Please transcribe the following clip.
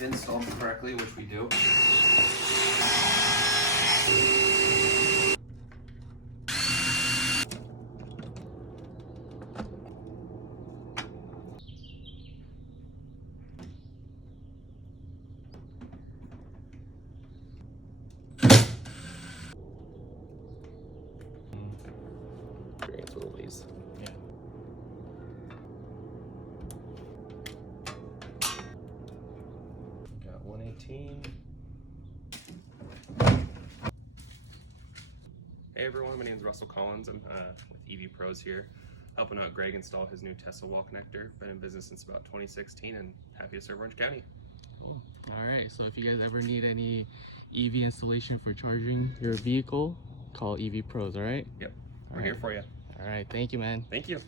if installed correctly, which we do. Drains always. Yeah. Got 118. Hey everyone, my name is Russell Collins. I'm with EV Pros here, helping out Greg install his new Tesla wall connector. Been in business since about 2016 and happy to serve Orange County. Cool. All right, so if you guys ever need any EV installation for charging your vehicle, call EV Pros, all right? Yep, we're here for you. All right, thank you, man. Thank you.